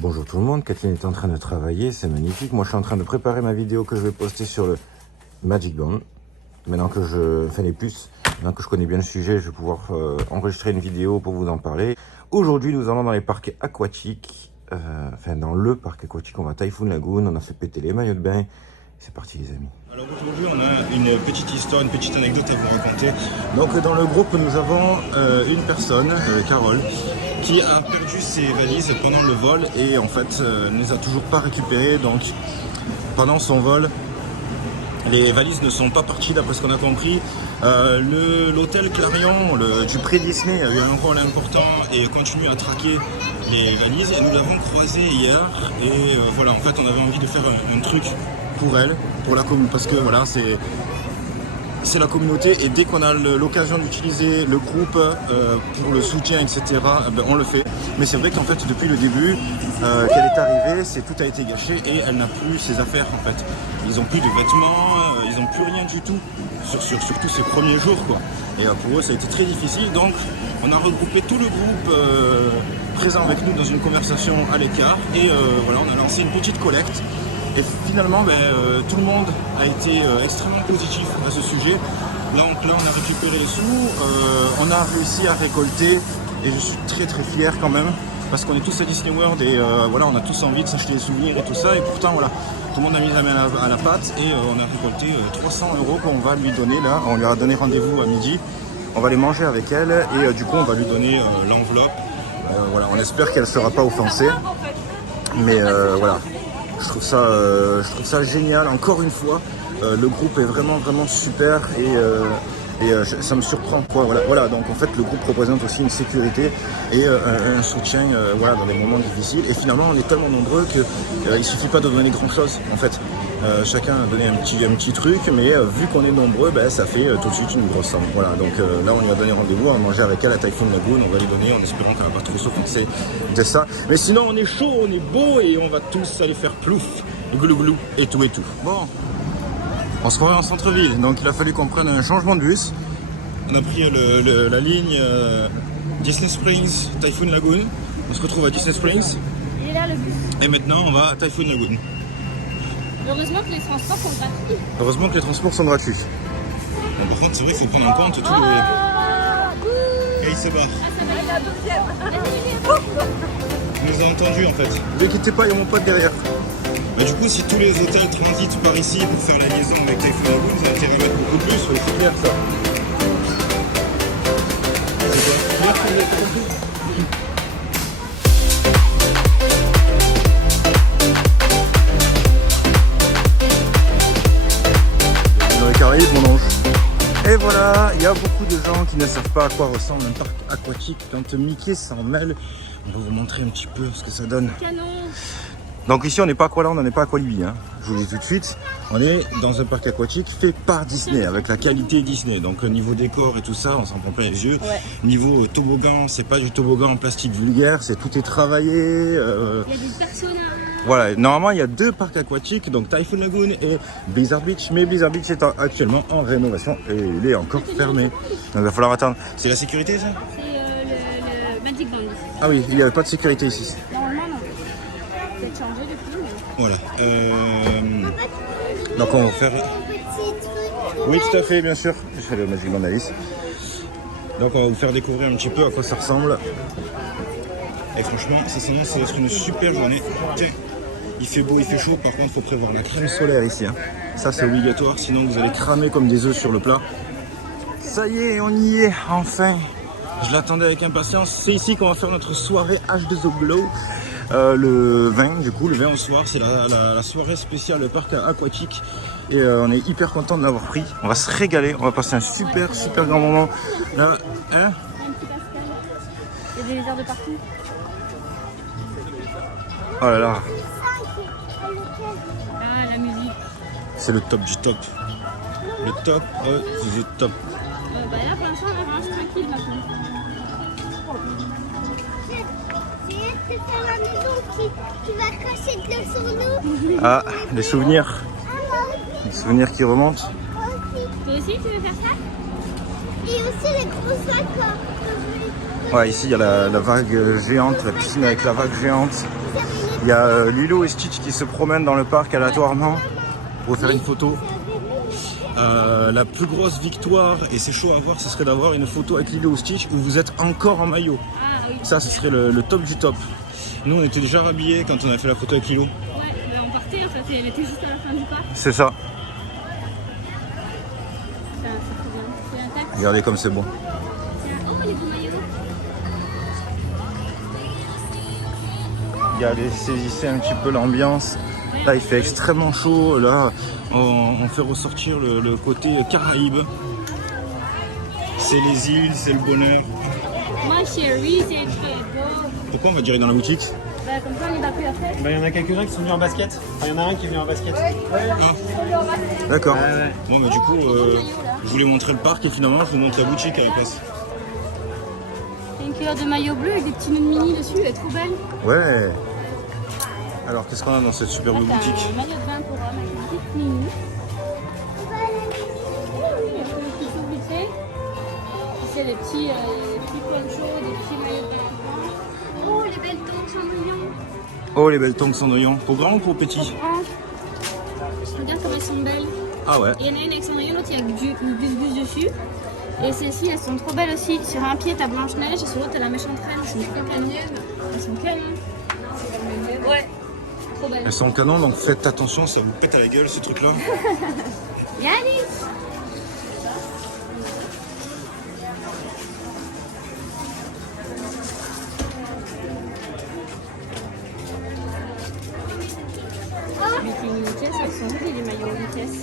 Bonjour tout le monde, Kathleen est en train de travailler, c'est magnifique. Moi je suis en train de préparer ma vidéo que je vais poster sur le Magic Band. Maintenant que je fais les puces, maintenant que je connais bien le sujet, je vais pouvoir enregistrer une vidéo pour vous en parler. Aujourd'hui nous allons dans les parcs aquatiques, dans le parc aquatique, on va à Typhoon Lagoon, on a fait péter les maillots de bain. C'est parti les amis. Alors aujourd'hui on a une petite histoire, une petite anecdote à vous raconter. Donc dans le groupe nous avons une personne, Carole, qui a perdu ses valises pendant le vol et en fait ne les a toujours pas récupérées. Donc pendant son vol, les valises ne sont pas parties d'après ce qu'on a compris. L'hôtel Clarion du pré-Disney a eu un rôle important et continue à traquer les valises. Et nous l'avons croisé hier et voilà, en fait on avait envie de faire un truc pour elle, pour la commune, parce que voilà, c'est la communauté et dès qu'on a l'occasion d'utiliser le groupe pour le soutien, etc., ben on le fait. Mais c'est vrai qu'en fait, depuis le début qu'elle est arrivée, tout a été gâché et elle n'a plus ses affaires en fait. Ils n'ont plus de vêtements, ils n'ont plus rien du tout, surtout ces premiers jours quoi. Et pour eux, ça a été très difficile, donc on a regroupé tout le groupe présent avec nous dans une conversation à l'écart et voilà, on a lancé une petite collecte. Et finalement, tout le monde a été extrêmement positif à ce sujet. Donc là, on a récupéré les sous, on a réussi à récolter et je suis très très fier quand même parce qu'on est tous à Disney World et voilà, on a tous envie de s'acheter des souvenirs et tout ça. Et pourtant, voilà, tout le monde a mis la main à la pâte et on a récolté 300 € qu'on va lui donner là. On lui a donné rendez-vous à midi. On va les manger avec elle et du coup, on va lui donner l'enveloppe. Voilà, on espère qu'elle ne sera pas offensée. Mais voilà. Je trouve ça génial, encore une fois, le groupe est vraiment super et ça me surprend quoi. Voilà, donc en fait le groupe représente aussi une sécurité et un soutien voilà, dans des moments difficiles et finalement on est tellement nombreux qu'il ne suffit pas de donner grand chose en fait. Chacun a donné un petit truc, mais vu qu'on est nombreux, ça fait tout de suite une grosse somme. Voilà, donc là on lui a donné rendez-vous, on va manger avec elle à Typhoon Lagoon, on va lui donner en espérant qu'elle va pas trop s'offenser de ça. Mais sinon on est chaud, on est beau et on va tous aller faire plouf, glou et tout. Bon, on se revoit en centre-ville, donc il a fallu qu'on prenne un changement de bus. On a pris la ligne Disney Springs, Typhoon Lagoon. On se retrouve à Disney Springs. Il est là le bus. Et maintenant on va à Typhoon Lagoon. Heureusement que les transports sont gratuits. Heureusement que les transports sont gratuits. Bon, par contre, c'est vrai qu'il faut prendre en compte tout le... Et il se barre. Ça va être la deuxième. Il nous a entendus en fait. Ne vous inquiétez pas, il y a mon pote derrière. Du coup, si tous les hôtels transitent par ici pour faire la liaison avec Typhoon Lagoon, vous avez intérêt à mettre beaucoup plus. Oui, c'est clair ça. C'est quoi? Clair, vous avez compris? Mon ange. Et voilà, il y a beaucoup de gens qui ne savent pas à quoi ressemble un parc aquatique. Quand Mickey s'en mêle, on va vous montrer un petit peu ce que ça donne. Canon. Donc ici on n'est pas à Aqualand, on n'est pas à Aqualibi, hein. Je vous le dis tout de suite. On est dans un parc aquatique fait par Disney, avec la qualité Disney. Donc niveau décor et tout ça, on s'en prend plein les yeux. Ouais. Niveau toboggan, c'est pas du toboggan en plastique vulgaire, tout est travaillé. Il y a des personnages. Voilà, normalement il y a deux parcs aquatiques, donc Typhoon Lagoon et Blizzard Beach, mais Blizzard Beach est actuellement en rénovation et il est encore fermé. Donc il va falloir attendre. C'est la sécurité ça? C'est le Magic Band. Ah oui, il n'y a pas de sécurité ici. Normalement non. Peut-être changé depuis. Mais... Voilà. Donc on va faire... Oui tout à fait, bien sûr. Je fais le Magic Band Alice. Donc on va vous faire découvrir un petit peu à quoi ça ressemble. Et franchement, ça s'annonce être une super journée. Tiens, il fait beau, il fait chaud. Par contre, il faut prévoir la crème solaire ici. Hein. Ça, c'est obligatoire. Sinon, vous allez cramer comme des œufs sur le plat. Ça y est, on y est, enfin. Je l'attendais avec impatience. C'est ici qu'on va faire notre soirée H2O Glow. Le 20, du coup, le 20 au soir. C'est la soirée spéciale parc aquatique. Et on est hyper content de l'avoir pris. On va se régaler. On va passer un super grand moment. Là, hein? Il y a des lézards de partout. Oh là là. Ah, la musique. C'est le top du top. Le top du top. Là, pour l'instant, on range tranquille maintenant. C'est la maison qui va cracher de l'eau sur nous. Ah, des souvenirs. Des souvenirs qui remontent. Toi aussi, tu veux faire ça? Et aussi les grosses vagues. Ouais, ici il y a la vague géante, la piscine avec la vague géante. Vous avez Il y a Lilo et Stitch qui se promènent dans le parc aléatoirement pour faire une photo. La plus grosse victoire, et c'est chaud à voir, ce serait d'avoir une photo avec Lilo ou Stitch où vous êtes encore en maillot. Ah oui. Ça, ce serait le top du top. Nous, on était déjà rhabillés quand on a fait la photo avec Lilo. Ouais, mais on partait en fait, elle était juste à la fin du parc. C'est ça. C'est trop bien. C'est intact. Regardez comme c'est bon. Oh, les beaux maillots. Regardez, saisissez un petit peu l'ambiance. Là, il fait extrêmement chaud. Là, on fait ressortir le côté Caraïbes. C'est les îles, c'est le bonheur. Ma chérie, c'est très beau. Pourquoi on va direct dans la boutique? Bah, comme ça, on n'y va plus après. Bah, il y en a quelques-uns qui sont venus en basket. Enfin, il y en a un qui est venu en basket. D'accord. Ouais. Bon, bah, du coup, je voulais montrer le parc et finalement, je vous montre la boutique à la place. C'est une culotte de maillot bleu avec des petits nœuds mini dessus, elle est trop belle. Ouais. Alors, qu'est-ce qu'on a dans cette superbe Là, t'as boutique? un maillot de bain pour homme avec une petite mini. Il y a que le petit tout vite fait. C'est des petits ponchos, des petits maillots de bain. Oh, les belles toques Cendrillon. Oh, les belles tongs Cendrillon. Pour grand ou pour petit? Regarde comme elles sont belles. Ah ouais. Il y en a une avec Cendrillon, l'autre il y a du bus dessus. Et celles-ci, elles sont trop belles aussi. Sur un pied, t'as Blanche-Neige et sur l'autre, t'as la méchante reine. Elles sont trop canon. Elles sont canon. Ouais. Trop belles. Elles sont canon, donc faites attention, ça vous pète à la gueule ce truc-là. Yannis. Les mini caisses, elles sont jolies les maillots de caisse.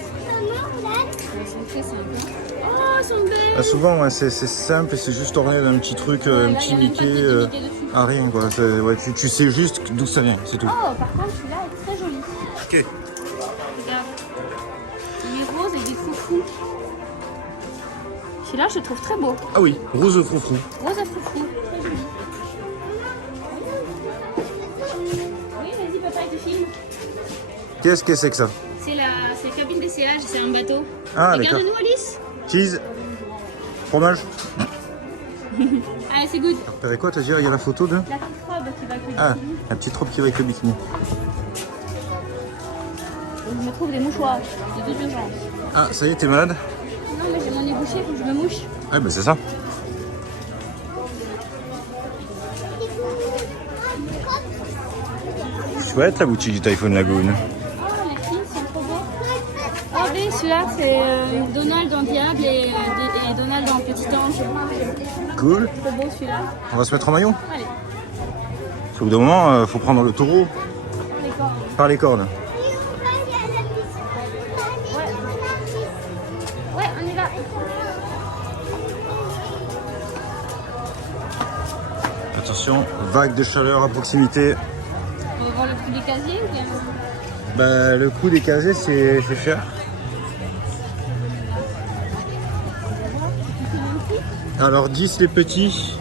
Elles sont très simples. Oh, elles sont belles. Souvent, ouais, c'est simple et c'est juste orné d'un petit truc, un là, petit il y a même Mickey. pas de Mickey dessus. Ah, rien quoi. Ouais, tu sais juste d'où ça vient, c'est tout. Oh, par contre, celui-là est très joli. Ok. Regarde. Il est rose avec des froufrous. Celui-là, je le trouve très beau. Ah oui, rose froufrou. Rose à froufrou. Très joli. Oui, vas-y, papa, il te filme. Qu'est-ce que c'est que ça? C'est la cabine d'essayage, c'est un bateau. Ah, d'accord. Regarde-nous, Alice. Cheese. Fromage. Allez, c'est good. T'avais quoi? T'as dit, il y a la photo de... La petite robe qui va avec le Ah, bikini. la petite robe qui va avec le bikini. Je me trouve des mouchoirs, des deux urgences. Ah, ça y est, t'es malade? Non, mais j'ai mon nez bouché, faut que je me mouche. Ah, bah c'est ça. Chouette la boutique du Typhoon Lagoon. Oh, les filles sont trop beaux. Oh, oui, celui-là, c'est Donald en diable et Donald en petit ange. Cool. Trop beau celui-là. On va se mettre en maillot. Allez, Parce qu'au bout d'un moment, faut prendre le taureau les corps. par les cornes. Ouais, on y va. Attention, vague de chaleur à proximité. On va voir le prix des casiers. Bah, le coût des casiers, c'est cher. Alors 10 les petits.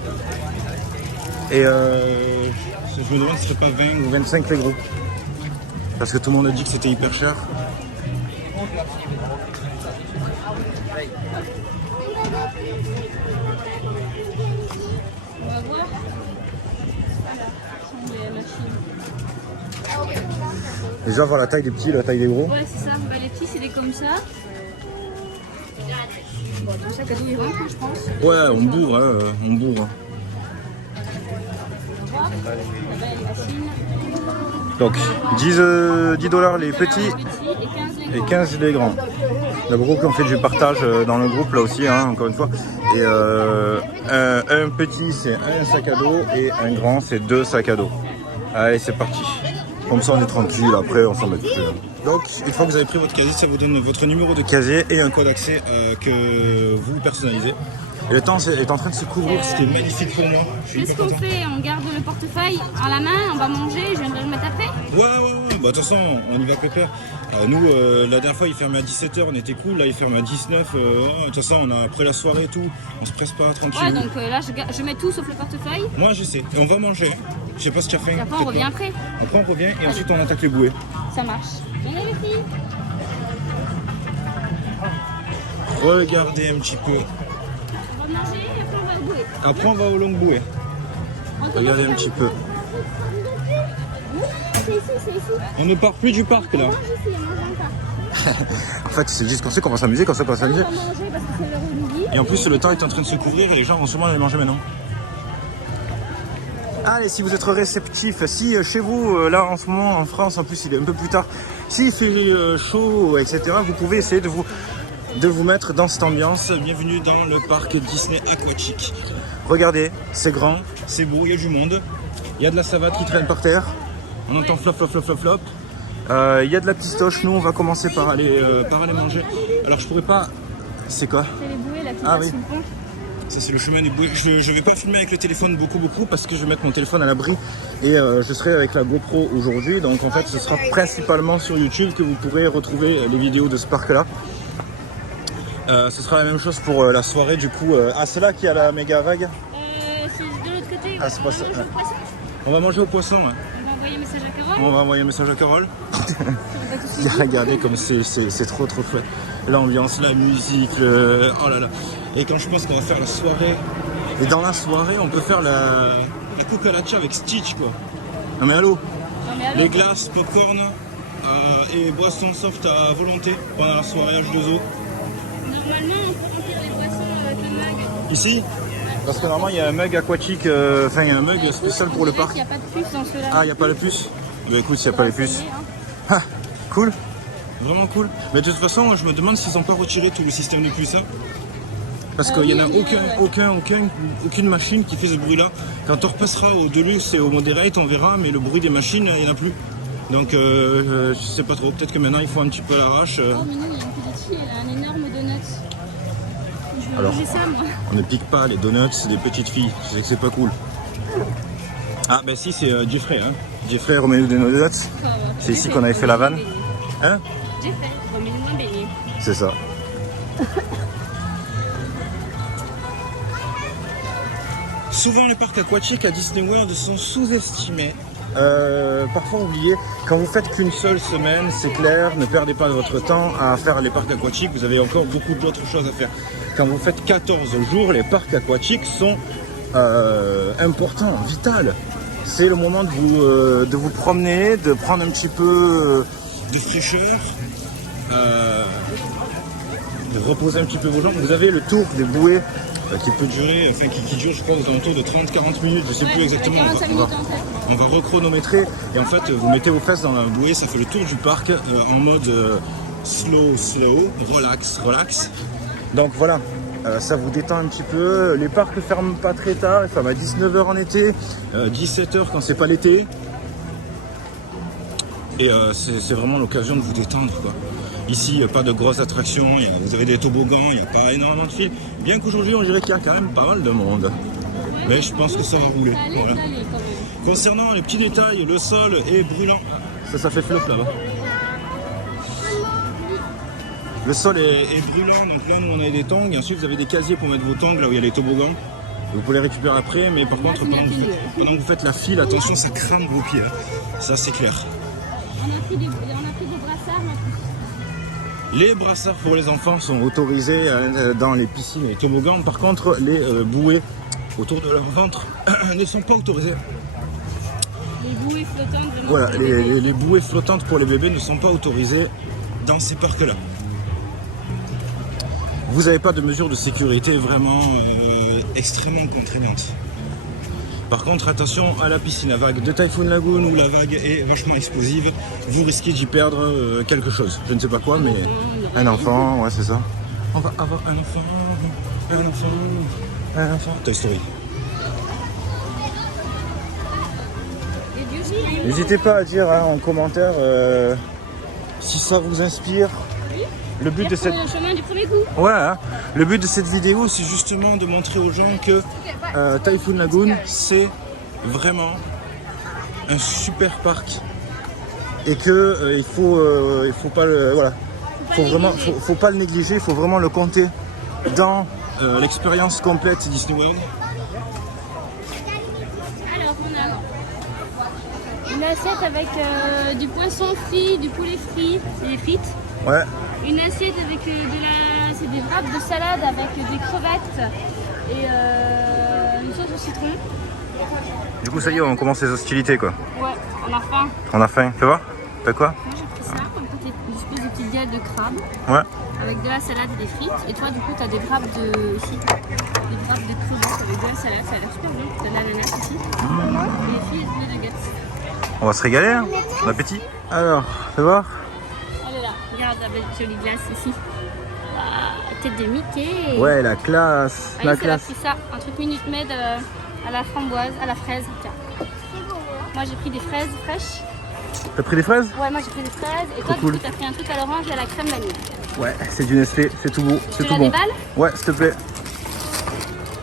Et je me demande si ce serait pas 20 ou 25 les gros. Parce que tout le monde a dit que c'était hyper cher. On va voir. Ce sont des machines. Déjà voir la taille des petits, la taille des gros. Ouais, c'est ça. Bah, les petits, c'est des comme ça. Bon, tout ça, cadeau, il rentre, je pense. Ouais, on bourre, hein, on bourre. On va voir. Là-bas, il y a les machines. Donc 10 dollars les petits Les petits et 15 les et grands. 15 les grands. Il y a beaucoup qui ont fait du partage dans le groupe là aussi, hein, encore une fois. Et un petit c'est un sac à dos et un grand c'est 2 sacs à dos. Allez, c'est parti. Comme ça on est tranquille, après on s'en met plus. Donc une fois que vous avez pris votre casier, ça vous donne votre numéro de casier et un code d'accès que vous personnalisez. Et le temps est en train de se couvrir, c'était magnifique pour moi. Je suis Qu'est-ce hyper qu'on content. fait? On garde le portefeuille à la main, on va manger, je viendrai le mettre après. Ouais. Bah, de toute façon, on y va pépère. Nous, la dernière fois, il fermait à 17h, on était cool. Là, il ferme à 19h. De toute façon, on a après la soirée et tout. On se presse pas, tranquille. Ouais, donc là, je mets tout sauf le portefeuille. Moi, je sais. Et on va manger. Je sais pas si tu as faim. Et après, on peut-être revient pas. après. Après, on revient et ensuite, on attaque les bouées. Ça marche. Venez les filles. Regardez un petit peu. On va manger et après, on va au bouée. Après, on va aux longues bouées. Regardez un petit peu. c'est ici, c'est ici. On ne part plus du parc là. Mange ici, mange dans le parc. En fait, c'est juste qu'on sait qu'on va s'amuser, comme ça qu'on va s'amuser. On va manger parce que c'est l'heure du midi. Et en plus, le temps est en train de se couvrir et les gens vont sûrement aller manger maintenant. Allez, si vous êtes réceptifs, si chez vous, là en ce moment en France, en plus il est un peu plus tard, s'il fait chaud, etc., vous pouvez essayer de vous mettre dans cette ambiance. Bienvenue dans le parc Disney Aquatique. Regardez, c'est grand, c'est beau, il y a du monde, il y a de la savate qui traîne par terre, on entend flop, flop, flop, flop, flop. Il y a de la pistoche, nous on va commencer par aller manger. Alors je pourrais pas... C'est quoi? C'est les bouées là qui Ah passent oui. sous le pont. Ça c'est le chemin des bouées. Je vais pas filmer avec le téléphone beaucoup parce que je vais mettre mon téléphone à l'abri et je serai avec la GoPro aujourd'hui. Donc en fait ce sera principalement sur YouTube que vous pourrez retrouver les vidéos de ce parc là. Ce sera la même chose pour la soirée du coup. Ah c'est là qu'il y a la méga vague. C'est de l'autre côté. Ah, c'est pas ça. On va manger au poisson. On va manger au poisson. Ouais. On va envoyer un message à Carole. On va envoyer un message à Carole. On va tout de suite. Regardez comme c'est trop chouette. L'ambiance, la musique, oh là là. Et quand je pense qu'on va faire la soirée, et dans la soirée on peut faire la cucaracha avec Stitch quoi. Non mais allô, Non, mais allô. les glaces, popcorn et boissons soft à volonté pendant la soirée H2O. Normalement, on peut remplir les boissons avec le mug. Ici parce que normalement il y a un mug aquatique, enfin il y a un mug spécial pour le parc. Il n'y a pas de puce dans ceux-là. Ah il n'y a pas de puce. Bah écoute s'il n'y a pas les puces. Ah, cool. Vraiment cool. Mais de toute façon, je me demande s'ils n'ont pas retiré tout le système de puces. Hein. Parce qu'il n'y en a aucune machine qui fait ce bruit-là. Quand on repassera au Deluxe et au Moderate, on verra, mais le bruit des machines, il n'y en a plus. Donc, je sais pas trop. Peut-être que maintenant, il faut un petit peu à l'arrache. Oh, mais non, il y a une petite fille, elle a un énorme donut. Je vais Alors. manger ça, moi. On ne pique pas les donuts, c'est des petites filles. Je sais que c'est pas cool. Ah, ben si, c'est Jeffrey. Hein. Jeffrey, remets-nous des donuts. C'est ici qu'on avait fait la vanne. Hein? Jeffrey, remets-nous un beignet. C'est ça. Souvent les parcs aquatiques à Disney World sont sous-estimés, parfois oubliés. Quand vous faites qu'une seule semaine, c'est clair, ne perdez pas votre temps à faire les parcs aquatiques, vous avez encore beaucoup d'autres choses à faire. Quand vous faites 14 jours, les parcs aquatiques sont importants, vitaux. C'est le moment de vous promener, de prendre un petit peu de fraîcheur, de reposer un petit peu vos jambes. Vous avez le tour des bouées qui peut durer, enfin qui dure je crois aux alentours de 30-40 minutes, je sais plus exactement. 45 minutes en fait. On va rechronométrer et en fait vous mettez vos fesses dans la bouée, ça fait le tour du parc en mode slow, relax. Donc voilà, ça vous détend un petit peu. Les parcs ferment pas très tard, ils ferment à 19h en été, 17h quand c'est pas l'été. Et c'est vraiment l'occasion de vous détendre quoi. Ici, pas de grosses attractions, vous avez des toboggans, il n'y a pas énormément de fils. Bien qu'aujourd'hui, on dirait qu'il y a quand même pas mal de monde. Mais je pense que ça va rouler. Voilà. Concernant les petits détails, le sol est brûlant. Ça fait flop là-bas. Le sol est brûlant, donc là, nous, on a des tongs. Et ensuite, vous avez des casiers pour mettre vos tongs là où il y a les toboggans. Vous pouvez les récupérer après, mais par contre, pendant que vous faites la file, attention, ça crame vos pieds. Ça, c'est clair. On a pris des brassards. Les brassards pour les enfants sont autorisés dans les piscines et les toboggans. Par contre, les bouées autour de leur ventre ne sont pas autorisées. Les bouées flottantes. Voilà, les bouées flottantes pour les bébés ne sont pas autorisées dans ces parcs-là. Vous n'avez pas de mesures de sécurité vraiment extrêmement contraignantes. Par contre, attention à la piscine à vagues de Typhoon Lagoon où la vague est vachement explosive. Vous risquez d'y perdre quelque chose. Je ne sais pas quoi, mais un enfant, ouais, c'est ça. On va avoir un enfant. Toy Story. N'hésitez pas à dire en commentaire si ça vous inspire. Le but de cette... le chemin du premier coup. Ouais, hein. Le but de cette vidéo, c'est justement de montrer aux gens que Typhoon Lagoon, c'est vraiment un super parc et que il faut pas le, voilà, faut pas le négliger, il faut vraiment le compter dans l'expérience complète Disney World. Alors, on a une assiette avec du poisson frit, du poulet frit, c'est des frites. Ouais. Une assiette avec c'est des wraps de salade avec des crevettes et une sauce au citron. Du coup, ça y est, on commence les hostilités quoi. Ouais. On a faim. On a faim, tu vois? T'as quoi? Moi j'ai pris ça, une espèce de petite galette de crabe. Ouais. Avec de la salade et des frites. Et toi du coup t'as des grappes de ici, des grappes de crevettes avec de la salade, ça a l'air super bon. T'as de l'ananas aussi. Et les filles de nuggets. On va se régaler, hein? Bon appétit. Alors, fais voir. Elle est là, regarde la belle jolie glace ici. Ah, tête de Mickey. Ouais, la classe. Alice, elle a pris ça, un truc Minute Maid à la framboise, à la fraise. Tiens. Moi j'ai pris des fraises fraîches. T'as pris des fraises? Ouais, moi j'ai pris des fraises. Et toi, cool. du coup, t'as pris un truc à l'orange et à la crème vanille. Ouais, c'est du Nestlé, c'est tout beau, c'est Tu tout la bon. déballes? Ouais, s'il te plaît.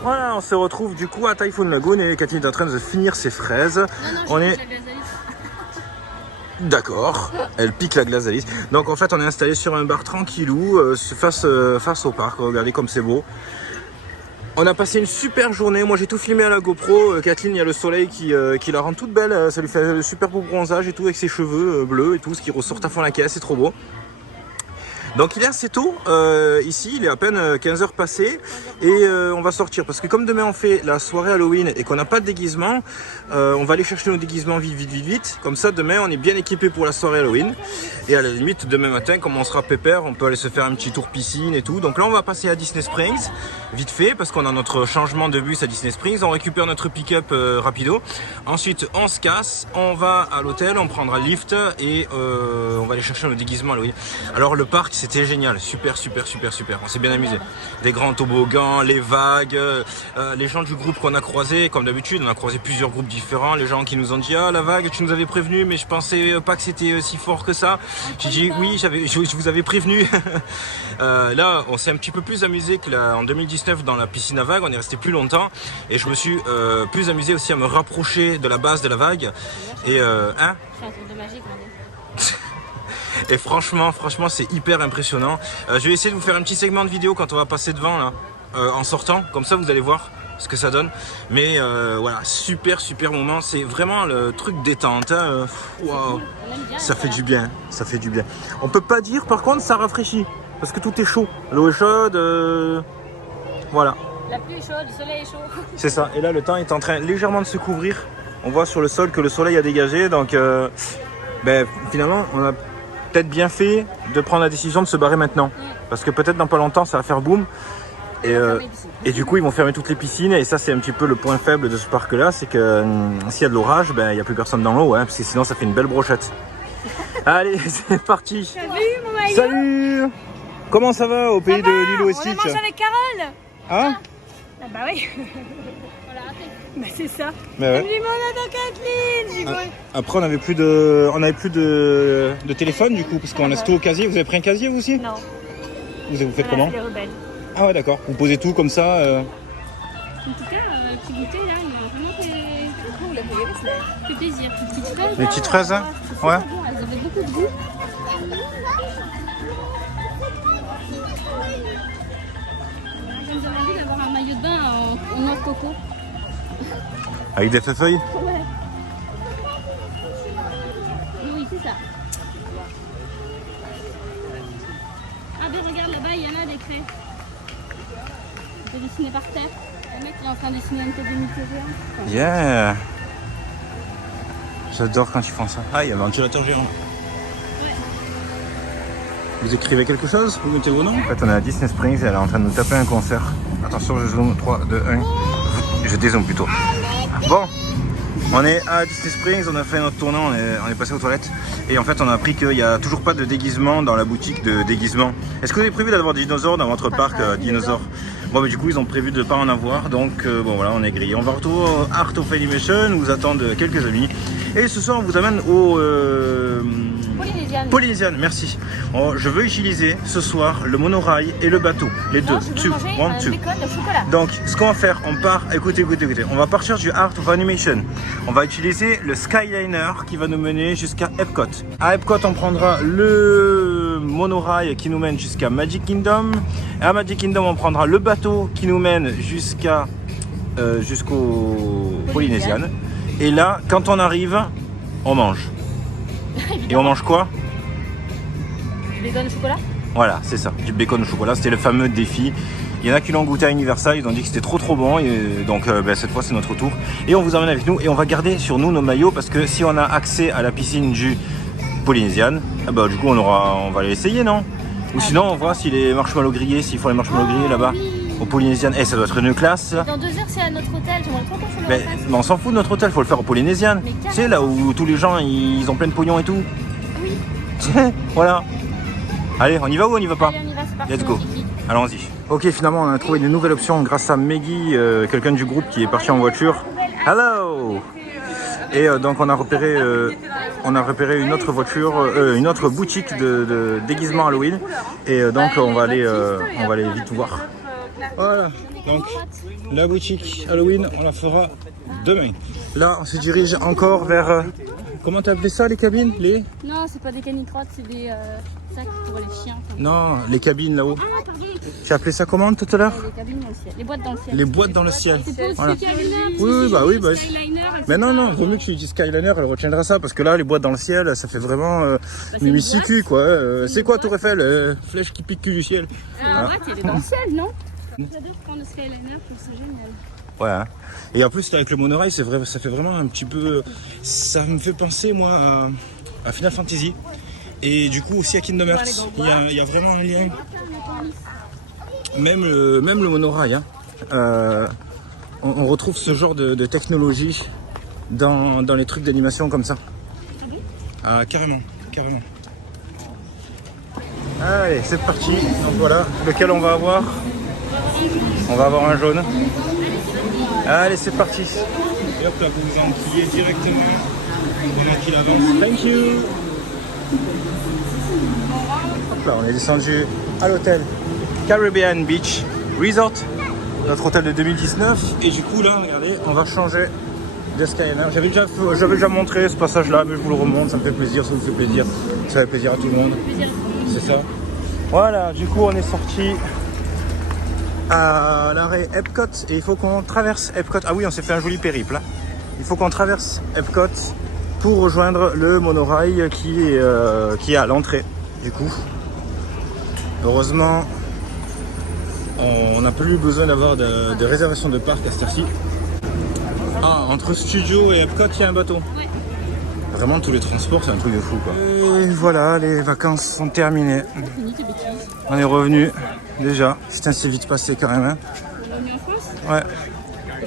Voilà, on se retrouve du coup à Typhoon Lagoon et Kathleen est en train de finir ses fraises. Non, On je est mange la glace d'Alice. d'accord, elle pique la glace d'Alice. Donc en fait, on est installé sur un bar tranquillou face au parc. Regardez comme c'est beau. On a passé une super journée. Moi j'ai tout filmé à la GoPro. Kathleen, il y a le soleil qui la rend toute belle. Ça lui fait un super beau bronzage et tout avec ses cheveux bleus et tout, ce qui ressort à fond la caisse, c'est trop beau. Donc il est assez tôt ici, il est à peine 15h passées et on va sortir parce que comme demain on fait la soirée Halloween et qu'on n'a pas de déguisement, on va aller chercher nos déguisements vite. Comme ça demain on est bien équipé pour la soirée Halloween et à la limite demain matin comme on sera pépère, on peut aller se faire un petit tour piscine et tout. Donc là on va passer à Disney Springs vite fait parce qu'on a notre changement de bus à Disney Springs, on récupère notre pick-up rapido. Ensuite on se casse, on va à l'hôtel, on prendra le lift et on va aller chercher nos déguisements Halloween. Alors le parc c'était génial, super, on s'est bien amusé. Des grands toboggans, les vagues, les gens du groupe qu'on a croisés, comme d'habitude, on a croisé plusieurs groupes différents, les gens qui nous ont dit ah la vague tu nous avais prévenu mais je pensais pas que c'était si fort que ça. J'ai dit oui, je vous avais prévenu. Là on s'est un petit peu plus amusé qu'en 2019 dans la piscine à vagues, on est resté plus longtemps et je me suis plus amusé aussi à me rapprocher de la base de la vague. Et hein? Je fais un tour de magie, Et franchement c'est hyper impressionnant. Je vais essayer de vous faire un petit segment de vidéo quand on va passer devant là, en sortant, comme ça vous allez voir ce que ça donne. Mais voilà, super moment, c'est vraiment le truc détente. Hein. Wow. Ça fait du bien, ça fait du bien. On peut pas dire par contre ça rafraîchit, parce que tout est chaud. L'eau est chaude, voilà. La pluie est chaude, le soleil est chaud. C'est ça, et là le temps est en train légèrement de se couvrir. On voit sur le sol que le soleil a dégagé, donc finalement on a peut-être bien fait de prendre la décision de se barrer maintenant. Parce que peut-être dans pas longtemps ça va faire boum. Et du coup ils vont fermer toutes les piscines. Et ça c'est un petit peu le point faible de ce parc là. C'est que s'il y a de l'orage, il n'y a plus personne dans l'eau. Hein, parce que sinon ça fait une belle brochette. Allez c'est parti. T'as vu mon maillot? Salut. Comment ça va au pays de Lilo et Stitch? On a mangé avec Carole. Hein? Ah bah oui. On l'a raté. Bah c'est ça. Mais ouais. J'ai demandé à Kathleen, j'ai cru. Après on avait plus de téléphone du coup parce qu'on laisse tout au casier. Vous avez pris un casier vous aussi? Non. Vous faites comment? Les rebelles. Ah ouais d'accord. Vous posez tout comme ça. En tout cas, petit goûter là, il m'a vraiment fait plaisir. Une petite fraise. Les petites fraises, hein? Ouais. Bon, elles avaient beaucoup de goût. J'ai envie d'avoir un maillot de bain en noix de coco. Avec des feuilles? Ouais. Oui, c'est ça. Ah ben regarde là-bas, il y en a des craies. Ils sont dessinés par terre. Le mec il est en train de dessiner une tête de Mickey. Yeah. J'adore quand ils font ça. Ah, il y a un ventilateur géant. Ouais. Vous écrivez quelque chose? Vous mettez vos noms? En fait, on est à Disney Springs et elle est en train de nous taper un concert. Attention, je zoome. 3, 2, 1. Je dézoome plutôt. Bon, on est à Disney Springs, on a fait notre tournant, on est passé aux toilettes. Et en fait, on a appris qu'il n'y a toujours pas de déguisement dans la boutique de déguisement. Est-ce que vous avez prévu d'avoir des dinosaures dans votre parc dinosaures? Bon, mais du coup, ils ont prévu de ne pas en avoir. Donc, bon, voilà, on est grillé. On va retrouver au Art of Animation, nous attendent quelques amis. Et ce soir, on vous amène au... Polynésienne, merci. Oh, je veux utiliser ce soir le monorail et le bateau. Les deux. Donc, ce qu'on va faire, on part... Écoutez. On va partir du Art of Animation. On va utiliser le Skyliner qui va nous mener jusqu'à Epcot. À Epcot, on prendra le monorail qui nous mène jusqu'à Magic Kingdom. À Magic Kingdom, on prendra le bateau qui nous mène jusqu'au Polynésienne. Et là, quand on arrive, on mange. Et on mange quoi? Du bacon au chocolat? Voilà, c'est ça, du bacon au chocolat. C'était le fameux défi. Il y en a qui l'ont goûté à Universal, ils ont dit que c'était trop bon. Et donc cette fois c'est notre tour. Et on vous emmène avec nous et on va garder sur nous nos maillots parce que si on a accès à la piscine du Polynesian, du coup on va l'essayer, non? Ou sinon on voit si les marshmallows grillés, s'ils font les marshmallows grillés là-bas au Polynesian. Ça doit être une classe. Dans 2 heures c'est à notre hôtel, j'aimerais trop qu'on fasse notre hôtel. Mais on s'en fout de notre hôtel, faut le faire au Polynesian. Tu sais là où tous les gens ils ont plein de pognon et tout. Oui. Voilà. Allez, on y va ou on y va pas? Allez, on y va, c'est parti. Let's go. Allons-y. Ok, finalement on a trouvé une nouvelle option grâce à Maggie, quelqu'un du groupe qui est parti en voiture. Hello. Et donc on a repéré une autre voiture, une autre boutique de déguisement Halloween. Et donc on va aller vite voir. Voilà. Donc la boutique Halloween, on la fera demain. Là, on se dirige encore vers. Comment t'as appelé ça, les cabines? Non, c'est pas des canicrottes, c'est des sacs pour les chiens. Non, les cabines là-haut. Ah, pardon. Tu as appelé ça comment tout à l'heure? Les cabines dans le ciel, les boîtes dans le ciel. Les boîtes dans le ciel. Voilà. Oui. Skyliner. Mais non, vaut mieux que tu dis Skyliner, elle retiendra ça parce que là, les boîtes dans le ciel, ça fait vraiment mimici-cul quoi. C'est quoi Tour Eiffel? Flèche qui pique cul du ciel. La boîte, elle est dans le ciel, non? J'adore prendre le Skyliner, je trouve ça génial. Ouais. Hein. Et en plus, avec le monorail, c'est vrai, ça fait vraiment un petit peu. Ça me fait penser, moi, à Final Fantasy. Et du coup, aussi à Kingdom Hearts. Il y a vraiment un lien. Même le monorail. Hein. On retrouve ce genre de technologie dans les trucs d'animation comme ça. Carrément. Allez, c'est parti. Donc voilà, lequel on va avoir? On va avoir un jaune. Allez, c'est parti. Et hop là, vous vous enquillez directement pendant qu'il avance. Thank you. Hop là, on est descendu à l'hôtel Caribbean Beach Resort, notre hôtel de 2019. Et du coup là, regardez, on va changer de Skyliner. J'avais déjà montré ce passage-là, mais je vous le remonte. Ça me fait plaisir, ça vous fait plaisir, ça fait plaisir à tout le monde. C'est ça. Voilà, du coup, on est sorti à l'arrêt Epcot et il faut qu'on traverse Epcot. Ah oui, on s'est fait un joli périple. Hein. Il faut qu'on traverse Epcot pour rejoindre le monorail qui est à l'entrée. Du coup, heureusement, on n'a plus besoin d'avoir de réservation de parc à cette heure-ci. Ah, entre Studio et Epcot, il y a un bateau. Ouais. Vraiment, tous les transports, c'est un truc de fou, quoi. Et voilà, les vacances sont terminées. On est revenu déjà. Putain, c'est vite passé quand même. Hein. On est revenu en France? Ouais.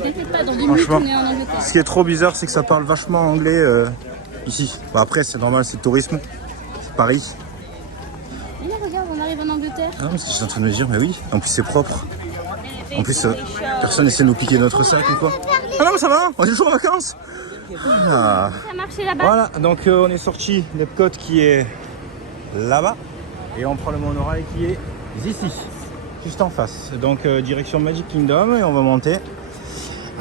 T'inquiète pas, dans 10 minutes, on est en Angleterre. Ce qui est trop bizarre, c'est que ça parle vachement anglais ici. Bon, après, c'est normal, c'est le tourisme. C'est Paris. Et là, regarde, on arrive en Angleterre. Ah, mais je suis en train de me dire, mais oui. En plus, c'est propre. En plus, personne essaie de nous piquer notre sac ou quoi. Ah non, mais ça va, on est toujours en vacances. Ah. Ça a marché là-bas. Voilà, donc on est sorti d'Epcot qui est là-bas. Et on prend le monorail qui est ici, juste en face. Donc direction Magic Kingdom et on va monter.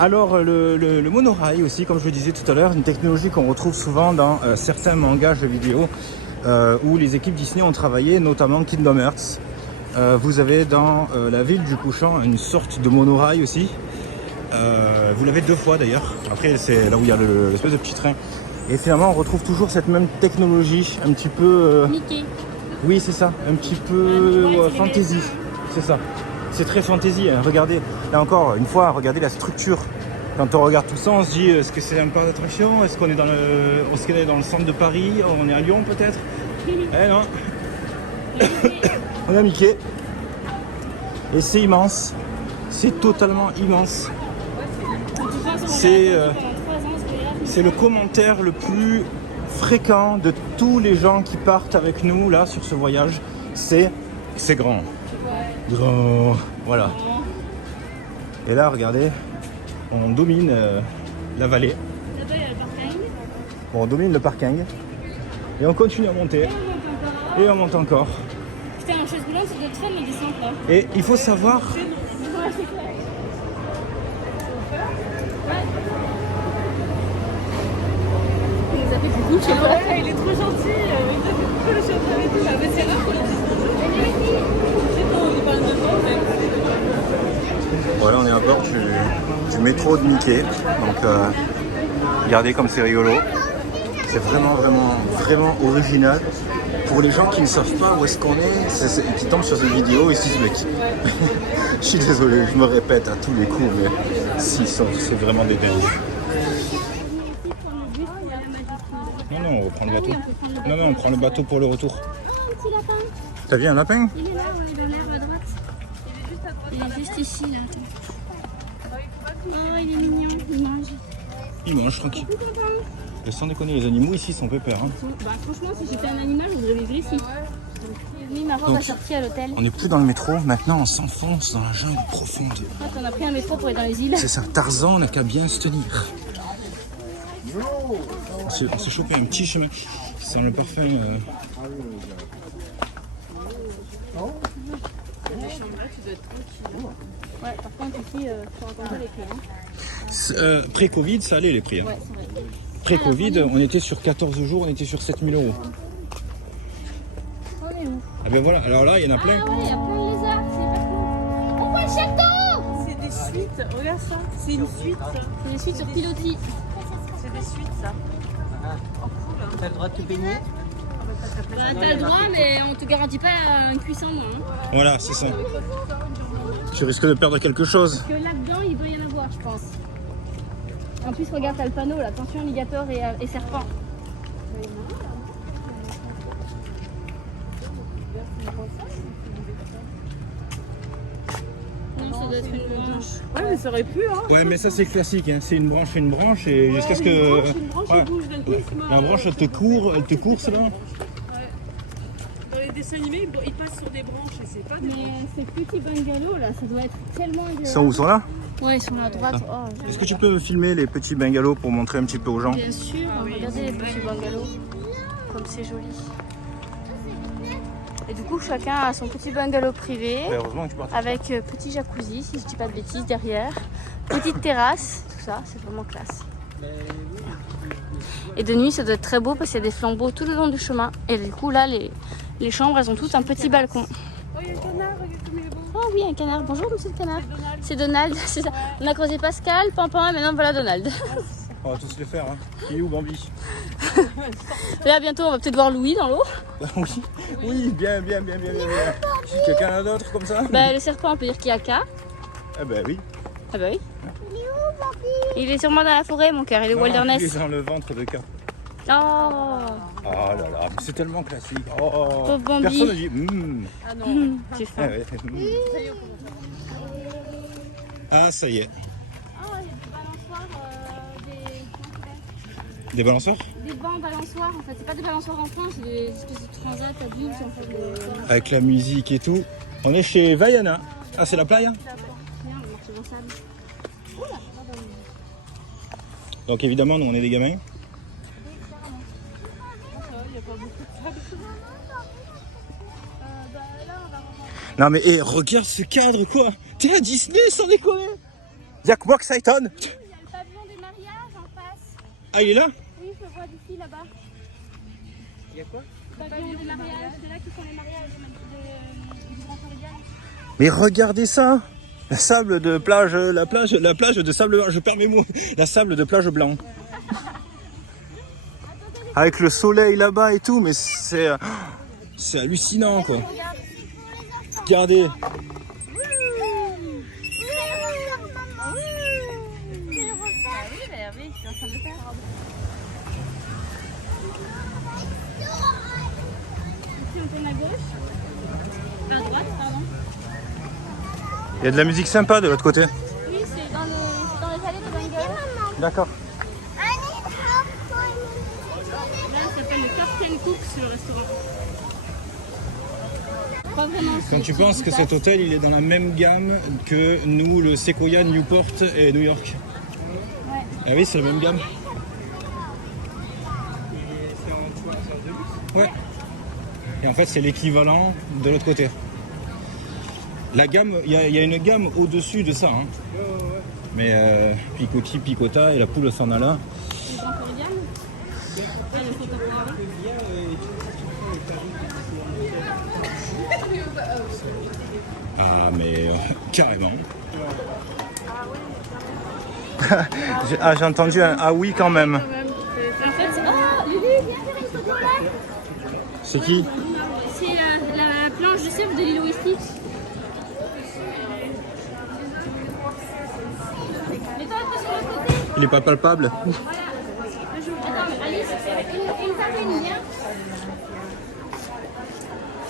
Alors le monorail aussi, comme je le disais tout à l'heure, une technologie qu'on retrouve souvent dans certains mangas jeux vidéo où les équipes Disney ont travaillé, notamment Kingdom Hearts. Vous avez dans la ville du couchant une sorte de monorail aussi. Vous l'avez 2 fois d'ailleurs. Après c'est là où il y a l'espèce de petit train. Et finalement on retrouve toujours cette même technologie un petit peu... Mickey. Oui c'est ça, un petit peu fantasy. C'est ça. C'est très fantasy. Hein. Regardez, là encore une fois, regardez la structure. Quand on regarde tout ça, on se dit est-ce que c'est un parc d'attraction? Est-ce qu'on est dans le centre de Paris? On est à Lyon peut-être? Eh non. On a Mickey. Et c'est immense. C'est totalement immense. C'est le commentaire le plus fréquent de tous les gens qui partent avec nous là sur ce voyage. C'est grand. Grand. Voilà. Et là, regardez, on domine la vallée. Là-bas, il y a le parking. Bon, on domine le parking. Et on continue à monter. Et on monte encore. Putain, en chaise roulante, c'est notre fun, mais descend pas. Et il faut savoir... Ouais, c'est clair. Il nous a fait du coup, je sais pas. Ouais, il est trop gentil. Il nous a fait beaucoup le chauffeur et tout. Mais c'est rare qu'on le dise. Je sais pas, on est pas de temps, mais... Voilà, on est à bord du métro de Mickey. Donc, regardez comme c'est rigolo. C'est vraiment original. Pour les gens qui ne savent pas où est-ce qu'on est, et qui tombent sur cette vidéo, ils se disent, mec, je suis désolé, je me répète à tous les coups, mais si, c'est vraiment des dingues. Non, on reprend le bateau. Non, on prend le bateau pour le retour. Oh, un petit lapin. T'as vu un lapin? Il est là, il est dans l'herbe à droite. Il est juste ici, là. Oh, il est mignon, il mange. Il mange tranquille. Et sans déconner, les animaux ici sont pépères. Hein. Bah, franchement, si j'étais un animal, je voudrais vivre ici. Lui, ma robe a sorti à l'hôtel. On n'est plus dans le métro, maintenant on s'enfonce dans la jungle profonde. En fait, on a pris un métro pour aller dans les îles. C'est ça, Tarzan n'a qu'à bien se tenir. On s'est chopé un petit chemin qui sent le parfum. Ouais, par contre, ici, faut raconter les prix. Hein. Pré-Covid, ça allait les prix. Hein. Ouais, c'est vrai. Pré-Covid, on était sur 14 jours, on était sur 7 000 €. On est où? Ah ben voilà, alors là, il y en a plein. Ah ouais, il y a plein de lézards, c'est pas cool. On voit le château! C'est des suites, regarde ça. C'est une suite, ça. C'est des suites sur pilotis. C'est des suites, ça. Oh, cool. Hein. T'as le droit de te baigner? Bah, t'as le droit, mais on te garantit pas un cuisson, moi. Hein. Voilà, c'est ça. Tu risques de perdre quelque chose. Parce que là-dedans, il doit y en avoir, je pense. En plus, regarde, t'as le panneau, là, attention, alligator et serpent. Non, ça doit être une branche. Ouais, mais ça aurait pu, hein. Ouais, mais ça c'est classique, hein. C'est une branche et jusqu'à ce que... Une branche, Ouais. elle bouge d'un coup. La branche, elle te course là. Dans les dessins animés, ils passent sur des branches et c'est pas des Mais branches. ces petits bungalows, là, ça doit être tellement agréable. Ils sont où, sont là? Ouais, ils sont là à droite. Oh, Est-ce que tu peux filmer les petits bungalows pour montrer un petit peu aux gens? bien sûr, regardez les petits bungalows. Comme c'est joli. Et du coup, chacun a son petit bungalow privé. Ouais, heureusement que tu parles. Avec petit jacuzzi, si je dis pas de bêtises, derrière. Petite terrasse, tout ça, c'est vraiment classe. Et de nuit, ça doit être très beau parce qu'il y a des flambeaux tout le long du chemin. Et du coup, là, les chambres, elles ont toutes un petit balcon. Oh, il y a un canard, regarde comme il est beau. Oh oui, un canard. Bonjour, monsieur le canard. C'est Donald, c'est ça. On a croisé Pascal, Pimpin, et maintenant voilà Donald. On va tous les faire, hein. Il est où Bambi? Là, bientôt, on va peut-être voir Louis dans l'eau. Oui, bien. Quelqu'un d'autre comme ça? Bah, le serpent, on peut dire qu'il y a K. Eh ben oui. Ah bah oui. Il est sûrement dans la forêt, mon cœur. Il est au Non, wilderness. il est dans le ventre de K. Oh, Oh là là, mais c'est tellement classique. Oh, Pauvre Bambi. personne ne dit Ah non. j'ai faim. Ouais. Ah, ça y est. Oh, il y a des balançoires, Des balançoires? des bancs balançoires. En fait, c'est pas des balançoires en France, c'est des espèces de transats adultes. En fait, Avec la musique et tout. On est chez Vaiana. Ah, c'est la playa? Viens, on va marcher dans le sable. Donc évidemment, nous on est des gamins. Non mais regarde ce cadre quoi. T'es à Disney sans déconner. Y'a que moi que ça étonne. Il y a le pavillon des mariages en face. Ah il est là? Oui, je le vois d'ici là-bas. Il y a quoi? Le pavillon des mariages, c'est là qu'ils font les mariages du Grand Floridian. Mais regardez ça. La sable de plage, la plage de sable, je perds mes mots. La sable de plage blanc. Avec le soleil là-bas et tout, mais c'est hallucinant quoi. Regardez. Ici, on tourne à gauche. À droite, pardon. Il y a de la musique sympa de l'autre côté. Oui, c'est dans les allées de Bengal. D'accord. Là, ça s'appelle le Captain Cook's, le restaurant. Pas vraiment. Quand tu penses que cet hôtel il est dans la même gamme que nous, le Sequoia, Newport et New York. Ouais. Ah oui, c'est la même gamme. Ouais. Et en fait, c'est l'équivalent de l'autre côté. La gamme, il y a une gamme au-dessus de ça. Hein. Mais Picotti, Picota et la poule s'en a là. Le Grand Floridian. Ah, le contemporain. Ah, mais carrément. J'ai entendu un ah oui quand même. En fait, oh, Lily, C'est qui? C'est la planche de surf de Lilo et Stitch. Mets-toi un peu sur le côté. Il est pas palpable. Attends, mais Alice, une famille, viens.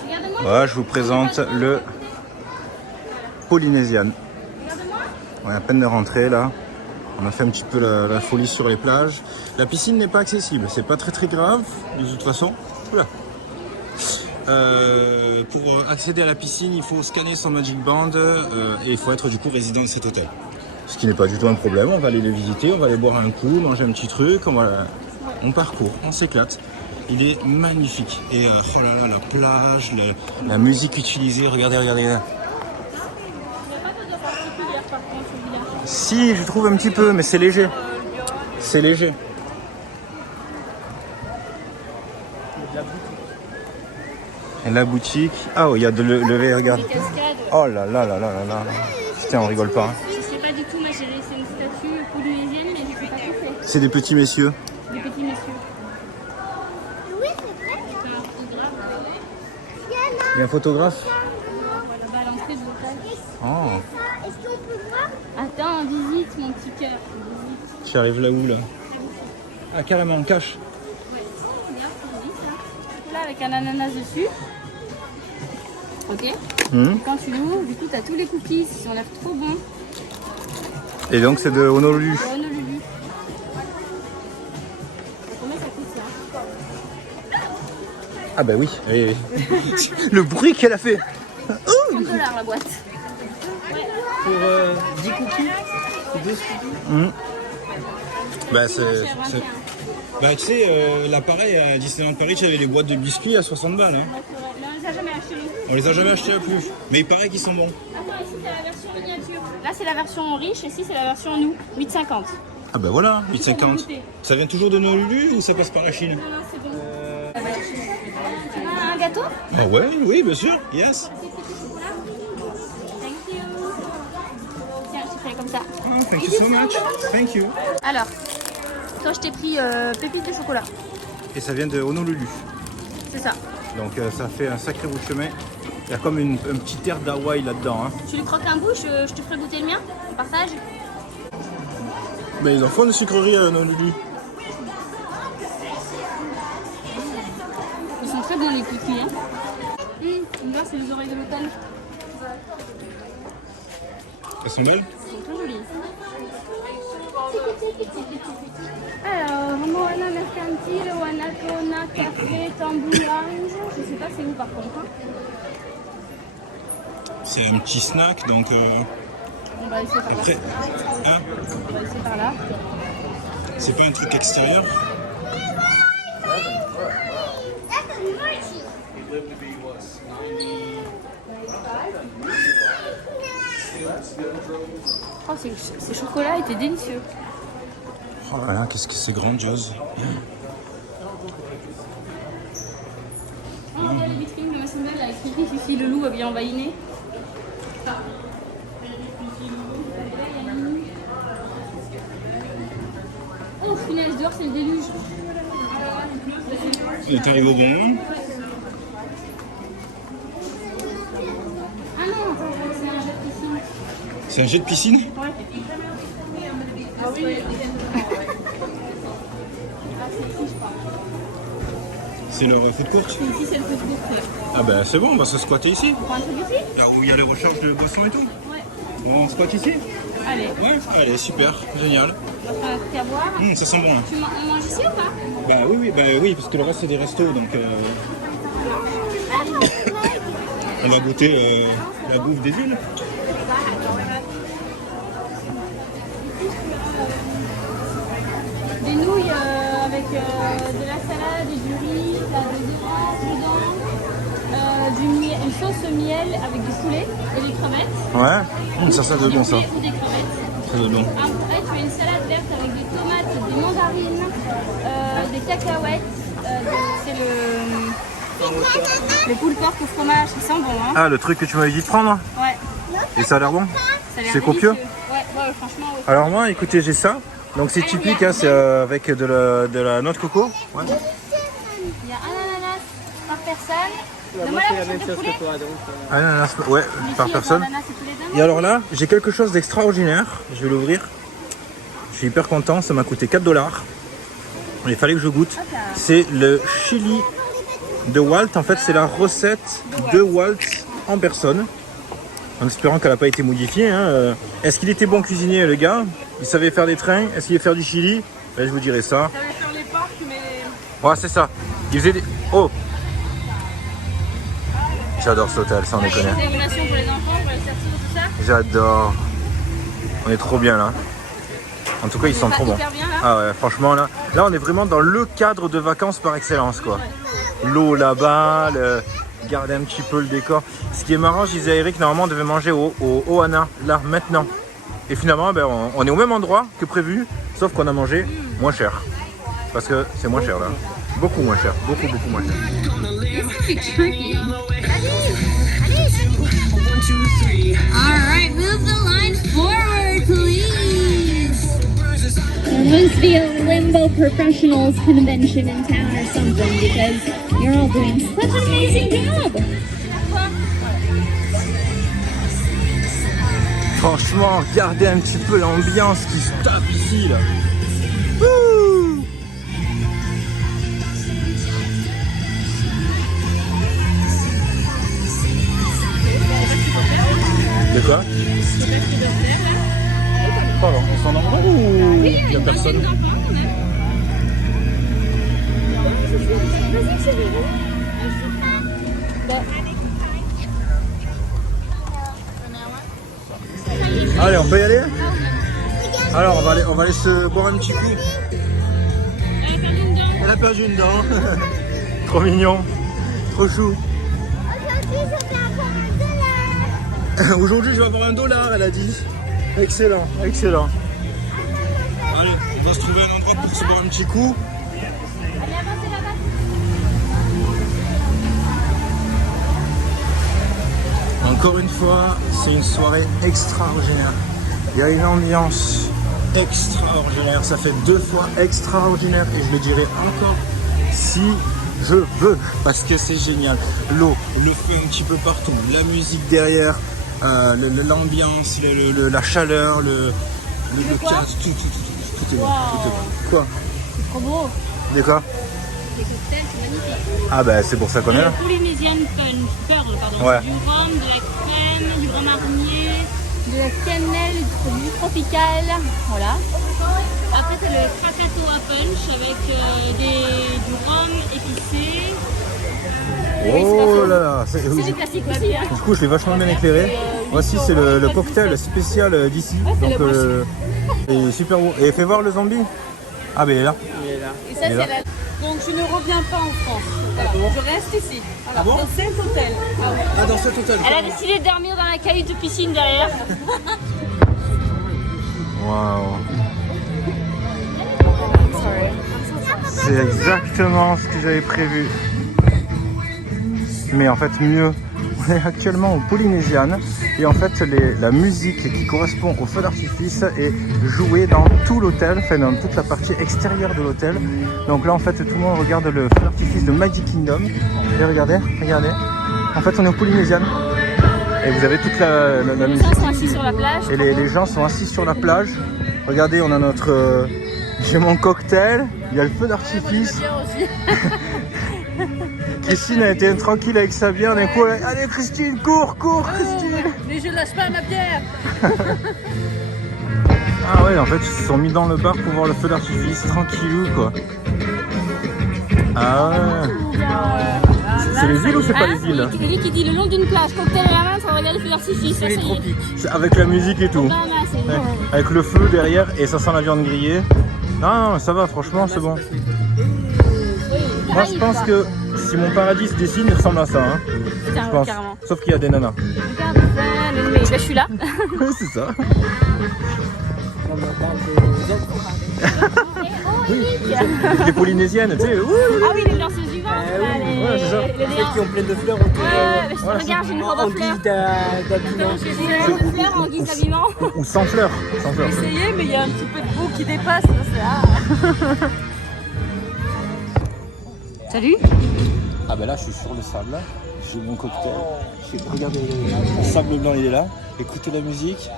Regarde-moi. Voilà, je vous présente le Polynesian. Regarde-moi. On est à peine de rentrer là. On a fait un petit peu la folie sur les plages. La piscine n'est pas accessible, c'est pas très grave de toute façon. Oula. Pour accéder à la piscine, il faut scanner son Magic Band et il faut être du coup résident de cet hôtel. Ce qui n'est pas du tout un problème, on va aller les visiter, on va aller boire un coup, manger un petit truc, on parcourt, on s'éclate. Il est magnifique. Et oh là là, la plage, la musique utilisée, regardez. Si, je trouve un petit peu, mais c'est léger. C'est léger. Et la boutique. Ah, oh, il y a de le regarde. Cascade. Oh là là là là là là. Putain, on rigole pas. Hein. Je sais pas du tout, moi j'ai laissé une statue polynésienne, mais je sais pas tout fait. C'est des petits messieurs. Des petits messieurs. Oui, c'est vrai. C'est un photographe. Il y a un photographe. Là-bas à l'entrée de l'hôtel. Oh. Est-ce qu'on peut voir? Attends, visite mon petit cœur. Visite. Tu arrives là où là? Ah, carrément, on cache. Regarde, c'est joli ça. Là avec un ananas dessus. Ok. Quand tu l'ouvres, du coup, tu as tous les cookies, ils ont l'air trop bons. Et donc c'est de Honolulu. De Honolulu. Combien ça coûte ça? Ah bah oui. Le bruit qu'elle a fait. 30 $ la boîte. Pour 10 cookies, 2 cookies. Bah C'est moins cher, 21. Bah tu sais, l'appareil à Disneyland Paris, tu avais les boîtes de biscuits à 60 balles. Hein. Ouais, c'est vrai. Mais on les a jamais achetés. On les a jamais achetés à plus. Mais il paraît qu'ils sont bons. Attends, ici c'est la version miniature. Là c'est la version riche, ici c'est la version nous. 8,50. Ah bah voilà, 8,50. Ça vient toujours de Honolulu ou ça passe par la Chine? Non, non, c'est bon. Tu veux un gâteau? Ah ouais, oui, bien sûr, yes. Thank you. Tiens, je fais comme ça. Oh, thank you so much. Thank you. Alors, toi je t'ai pris pépites de chocolat. Et ça vient de Honolulu. C'est ça. Donc ça fait un sacré bout de chemin. Il y a comme un petit air d'Hawaï là-dedans. Hein. Tu lui croques un bout, je te ferai goûter le mien. On partage. Mais ils en font des sucreries à Honolulu. Ils sont très bons les cookies. Hein. Là c'est les oreilles de l'hôtel. Elles sont belles? Ils sont très jolies. Alors, Moana Mercantile, Wanakona, Café, Tamboulange. Je sais pas c'est où par contre. Hein. C'est un petit snack, donc On va essayer par là. après, hein, On va essayer par là. c'est pas un truc extérieur. Oh, ces chocolats étaient délicieux. Oh là là, qu'est-ce que c'est grandiose. Oh, regarde les vitrines de Massimel avec écrit Fifi le loup habillé en baïné. Oh, punaise, dehors c'est le déluge. On est arrivé au bon moment. Ah non, c'est un jet de piscine. C'est un jet de piscine? Ouais. Ah oui. C'est leur food court? Ici c'est le food court. Ah bah c'est bon, on va se squatter ici. On prend un truc ici? Là où il y a les recharges de boissons et tout. Ouais. On squatte ici? Allez, Ouais, allez, super, génial. on va faire un truc à boire. Ça sent bon là. On mange ici ou pas? Bah oui, parce que le reste c'est des restos, donc on va goûter la bouffe des îles. Des nouilles avec de la salade et du riz, t'as des oranges dedans, une sauce miel avec du poulet et des crevettes. Ouais, ça doit être bon ça. Ou des crevettes. Ça doit être bon. Après, tu as une salade verte avec des tomates, des mandarines, des cacahuètes. C'est le pulled pork au fromage, ça sent bon. Hein. Ah, le truc que tu m'avais dit de prendre? Ouais. Et ça a l'air bon? Ça a l'air C'est copieux? délicieux. Ouais, franchement. Ouais. Alors moi, écoutez, j'ai ça. Donc c'est typique, hein, c'est avec de la noix de coco. Ouais. Il y a un ananas, par personne. Moi, Donne-moi c'est la la même fourchette de chose poulet. que toi, donc. Ananas, ouais, par personne. Ananas et poulet d'Inde. Et alors là, j'ai quelque chose d'extraordinaire. Je vais l'ouvrir. Je suis hyper content, ça m'a coûté 4 $. Il fallait que je goûte. C'est le chili de Walt. En fait, c'est la recette de Walt en personne. En espérant qu'elle n'a pas été modifiée. Hein. Est-ce qu'il était bon cuisinier, le gars? Il savait faire des trains? Est-ce qu'il savait faire du chili? Ben, je vous dirai ça. J'allais faire les parcs, mais. Ouais, c'est ça. Il faisait des... Oh! J'adore cet hôtel, sans déconner. Des animations pour les enfants, pour les sortir, tout ça. J'adore. On est trop bien là. En tout cas, ils sont trop bons. Hyper bien là. Ah ouais, franchement là, on est vraiment dans le cadre de vacances par excellence quoi. L'eau là-bas, garder un petit peu le décor. Ce qui est marrant, je disais à Eric, normalement on devait manger au Ohana, là, maintenant. Et finalement, ben, on est au même endroit que prévu, sauf qu'on a mangé moins cher. Parce que c'est moins cher là. Beaucoup moins cher, beaucoup moins cher. Alright, move the line forward, please. There must be a limbo professionals convention in town or something because you're all doing such an amazing job. Franchement, regardez un petit peu l'ambiance qui se tape ici là. Wouh! De quoi? Pardon, on s'en endroit ou il n'y a personne? Allez, on peut y aller? Alors, on va aller se boire un petit coup. Elle a perdu une dent. Trop mignon. Trop chou. Aujourd'hui, je vais avoir $1, elle a dit. Excellent, excellent. Allez, on va se trouver un endroit pour se boire un petit coup. Allez, avancez là-bas. Encore une fois, c'est une soirée extraordinaire. Il y a une ambiance extraordinaire. Ça fait 2 fois extraordinaire et je le dirai encore si je veux. Parce que c'est génial. L'eau, le feu un petit peu partout, la musique derrière, l'ambiance, la chaleur, le cadre, tout est bon. Quoi? C'est trop beau. De quoi? Les cocktails, c'est magnifique. Ah bah c'est pour ça qu'on est là. Polynesian Pearl, pardon. Ouais. Du rhum, de la crème, du rhum marnier, de la cannelle, du produit tropical. Voilà. Après, c'est le Krakatoa Punch avec du rhum épicé. Oh là là, C'est du classique aussi. Hein. du coup je l'ai vachement bien éclairé. Voici c'est le cocktail spécial d'ici. Donc et super beau. Et fais voir le zombie. Ah ben il est là. Il est là. Et ça, Et là c'est la. Donc, je ne reviens pas en France. Voilà. Je reste ici. Voilà. Ah bon Dans cet hôtel. Ah oui. Ah dans cet hôtel. Elle a décidé de dormir dans la cahute de piscine derrière. Waouh. C'est exactement ce que j'avais prévu. Mais en fait mieux. On est actuellement au Polynesian et en fait la musique qui correspond au feu d'artifice est jouée dans tout l'hôtel, enfin dans toute la partie extérieure de l'hôtel. Donc là en fait tout le monde regarde le feu d'artifice de Magic Kingdom. Et regardez. En fait on est au Polynesian et vous avez toute la Les musique. gens sont assis sur la plage. Et les gens sont assis sur la plage. Regardez, on a notre... j'ai mon cocktail, il y a le feu d'artifice. Christine a été tranquille avec sa bière, d'un coup elle a... Allez Christine, cours Christine. Mais je lâche pas ma bière. Ah ouais, en fait ils se sont mis dans le bar pour voir le feu d'artifice, tranquillou quoi. Ah ouais. C'est les îles ou c'est pas les îles? C'est lui qui dit le long d'une plage, cocktail à la main, on regarde le feu d'artifice. Ça, C'est les ça y est. tropiques. C'est avec la musique et tout. Bah, là, c'est Ouais. bon. Avec le feu derrière et ça sent la viande grillée. Non, ça va, franchement c'est bon. Moi je pense que si mon paradis se dessine, il ressemble à ça. Hein. Putain, Je pense. carrément. Sauf qu'il y a des nanas. Regarde ça, mais là, je suis là. Oui, c'est ça. Non, mais on parle des autres. Les polynésiennes, tu sais. ouh. Ah oui, les danseuses du ventre, là, les... ouais, c'est ça. les Celles qui ont plein de fleurs autour. Ouais, mais Voilà, regarde, j'ai une robe En à fleurs. guise d'habillement. J'ai une robe à fleurs en guise d'habillement. Ou sans fleurs. Sans fleurs. Essayez, mais il y a un petit peu de boue qui dépasse. Là, c'est... Ah. Salut. Ah ben là, je suis sur le sable, là. J'ai mon cocktail. Regardez, le sable blanc, il est là. Écoutez la musique.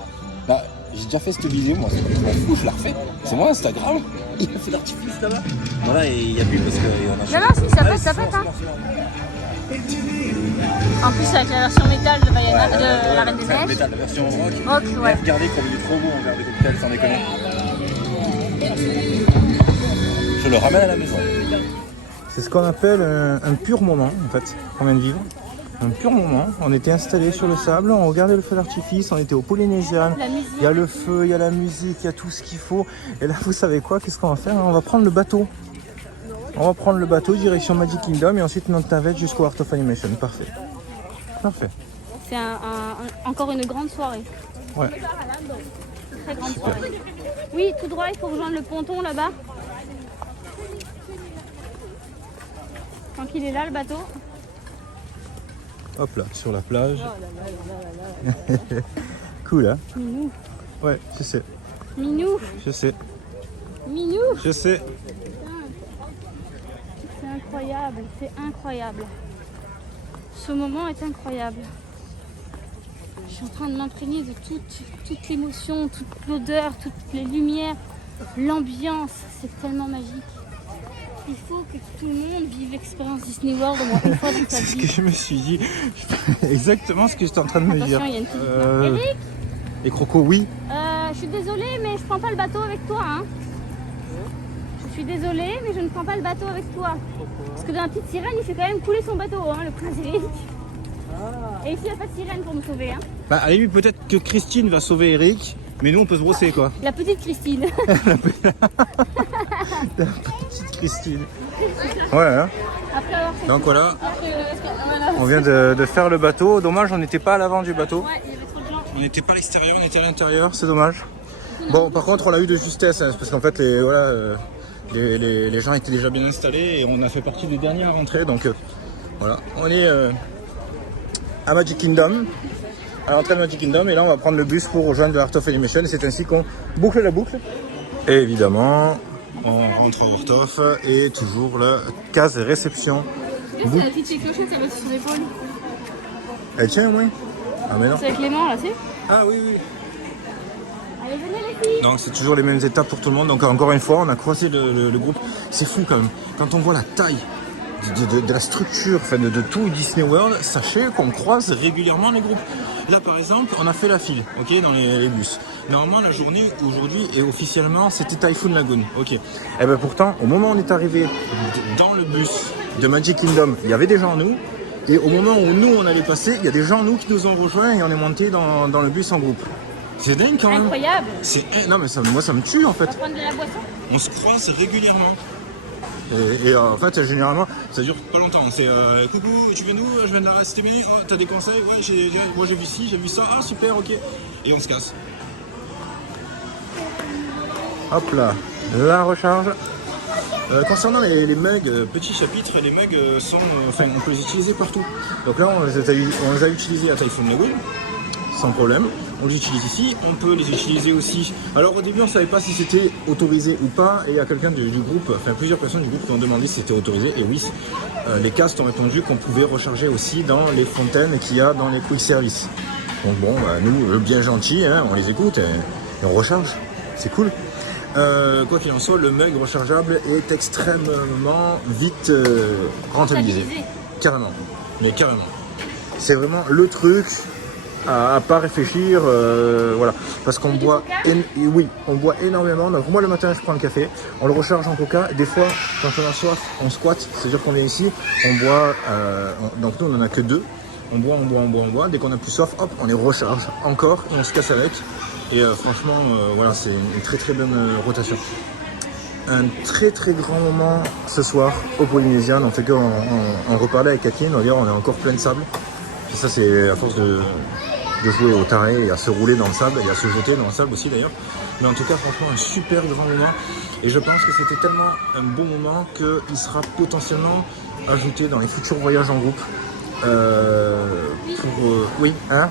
Bah, j'ai déjà fait cette vidéo, moi, je m'en fous, je la refais. C'est moi Instagram. Il a fait l'artifice là-bas. Voilà, et il y a plus parce qu'il y en a. Non, si, ça pète, hein. En plus, avec la version métal de la Reine des Neiges. Métal, la version rock. Rock, ouais. Regardez comme il est trop beau en verre de cocktail, sans déconner. Je le ramène à la maison. C'est ce qu'on appelle un pur moment, en fait, qu'on vient de vivre. Un pur moment. On était installés sur le sable, on regardait le feu d'artifice, on était au Polynésien. Il y a le feu, il y a la musique, il y a tout ce qu'il faut. Et là, vous savez quoi? Qu'est-ce qu'on va faire? On va prendre le bateau. On va prendre le bateau direction Magic Kingdom et ensuite notre navette jusqu'au Art of Animation. Parfait. Parfait. C'est encore une grande soirée. Ouais. Très grande soirée. Oui, tout droit, il faut rejoindre le ponton là-bas. Tant qu'il est là, le bateau. Hop là, sur la plage. Cool, hein? Minou. Ouais, je sais. Minou. Je sais. Minou. Je sais. C'est incroyable, c'est incroyable. Ce moment est incroyable. Je suis en train de m'imprégner de toute l'émotion, toute l'odeur, toutes les lumières, l'ambiance. C'est tellement magique. Il faut que tout le monde vive l'expérience Disney World au moins une fois dans sa C'est ce que vie. je me suis dit. Exactement ce que j'étais en train de me dire. Attention, il y a une petite Eric, Et Croco, oui. je suis désolée, mais je prends pas le bateau avec toi. Hein. Je suis désolée, mais je ne prends pas le bateau avec toi. Parce que dans la petite sirène, il fait quand même couler son bateau, hein, le prince Eric. Et ici, il n'y a pas de sirène pour me sauver. Hein. Bah, à la limite, peut-être que Christine va sauver Eric, mais nous, on peut se brosser, quoi. La petite Christine. La petite Christine. Ouais, hein. Après avoir fait Donc voilà, voilà. on vient de faire le bateau. Dommage, on n'était pas à l'avant du bateau. Ouais, il y avait trop de gens. On n'était pas à l'extérieur, on était à l'intérieur, c'est dommage. Bon, par contre, on l'a eu de justesse, hein, parce qu'en fait, les gens étaient déjà bien installés et on a fait partie des derniers à rentrer. Donc voilà, on est à Magic Kingdom, à l'entrée de Magic Kingdom, et là on va prendre le bus pour rejoindre le Art of Animation. Et c'est ainsi qu'on boucle la boucle. Et évidemment, on rentre au Art of et toujours la case réception. C'est la petite clochette, elle est sur son épaule. Elle tient, oui. Ah mais non. C'est avec Clément là, tu sais. Ah oui, oui. Allez, venez les filles. Donc c'est toujours les mêmes étapes pour tout le monde. Donc encore une fois, on a croisé le groupe. C'est fou quand même. Quand on voit la taille de la structure, enfin de tout Disney World, sachez qu'on croise régulièrement les groupes. Là par exemple, on a fait la file, ok, dans les bus. Normalement la journée aujourd'hui et officiellement c'était Typhoon Lagoon, ok. Et ben pourtant, au moment où on est arrivé dans le bus de Magic Kingdom, il y avait des gens nous. Et au moment où nous on allait passer, il y a des gens nous qui nous ont rejoints et on est monté dans le bus en groupe. C'est dingue quand même. Incroyable. Non mais moi ça me tue en On fait. va prendre de la boisson. On se croise régulièrement. Et en fait, généralement, ça dure pas longtemps. C'est coucou, tu viens d'où? Je viens de la STB. Oh, t'as des conseils? Ouais, moi j'ai vu ci, j'ai vu ça. Ah, super, ok. Et on se casse. Hop là, la recharge. Concernant les mugs, petit chapitre, les mugs sont. Enfin, on peut les utiliser partout. Donc là, on les a utilisés à Typhoon Lagoon, sans problème. On les utilise ici, on peut les utiliser aussi. Alors au début on ne savait pas si c'était autorisé ou pas, et il y a quelqu'un du groupe, enfin plusieurs personnes du groupe qui ont demandé si c'était autorisé, et oui, les castes ont répondu qu'on pouvait recharger aussi dans les fontaines qu'il y a dans les quick service. Donc bon, nous, bien gentils, hein, on les écoute et on recharge, c'est cool. Quoi qu'il en soit, le mug rechargeable est extrêmement vite rentabilisé. Carrément, mais carrément. C'est vraiment le truc à pas réfléchir, voilà, parce qu'on boit, oui, on boit énormément. Donc moi le matin je prends le café, on le recharge en coca. Des fois quand on a soif, on squatte, c'est-à-dire qu'on est ici, on boit, donc nous on en a que deux, on boit. Dès qu'on a plus soif, hop, on les recharge encore et on se casse avec. Et franchement, voilà, c'est une très très bonne rotation. Un très très grand moment ce soir au Polynésien. On fait qu'on reparlait avec Kathleen, on est encore plein de sable. Et ça c'est à force de jouer au taré et à se rouler dans le sable et à se jeter dans le sable aussi d'ailleurs. Mais en tout cas franchement un super grand moment. Et je pense que c'était tellement un bon moment qu'il sera potentiellement ajouté dans les futurs voyages en groupe. Oui, hein?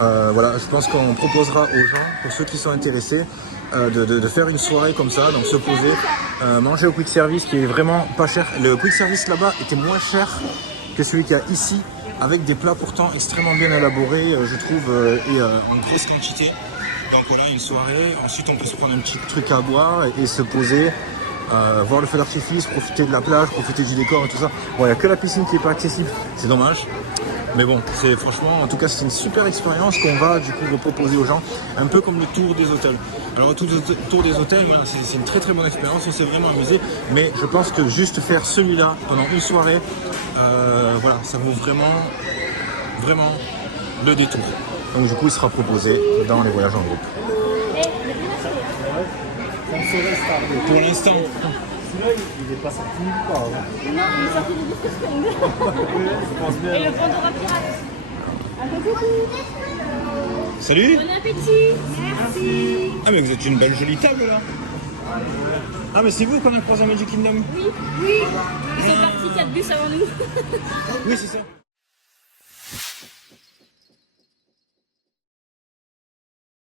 Voilà, je pense qu'on proposera aux gens, pour ceux qui sont intéressés, de faire une soirée comme ça, donc se poser, manger au quick service qui est vraiment pas cher. Le quick service là-bas était moins cher que celui qu'il y a ici, avec des plats pourtant extrêmement bien élaborés, je trouve, et en grosse quantité. Donc voilà, une soirée. Ensuite, on peut se prendre un petit truc à boire et se poser, voir le feu d'artifice, profiter de la plage, profiter du décor et tout ça. Bon, il n'y a que la piscine qui n'est pas accessible, c'est dommage. Mais bon, c'est franchement, en tout cas, c'est une super expérience qu'on va du coup proposer aux gens, un peu comme le tour des hôtels. Alors, le tour des hôtels, voilà, c'est une très très bonne expérience, on s'est vraiment amusé. Mais je pense que juste faire celui-là pendant une soirée, voilà, ça vaut vraiment le détour. Donc du coup, il sera proposé dans les voyages en groupe. Pour l'instant. Celui-là, il est pas sorti nulle part. Hein. Non, il est sorti du Disneyland. Je pense bien. Et le Pandora Pirate. Salut. Bon appétit. Merci. Ah mais vous êtes une belle jolie table là. Ah mais c'est vous qu'on a croisé à Magic Kingdom? Oui. Ils sont partis 4 bus avant nous. Oui c'est ça.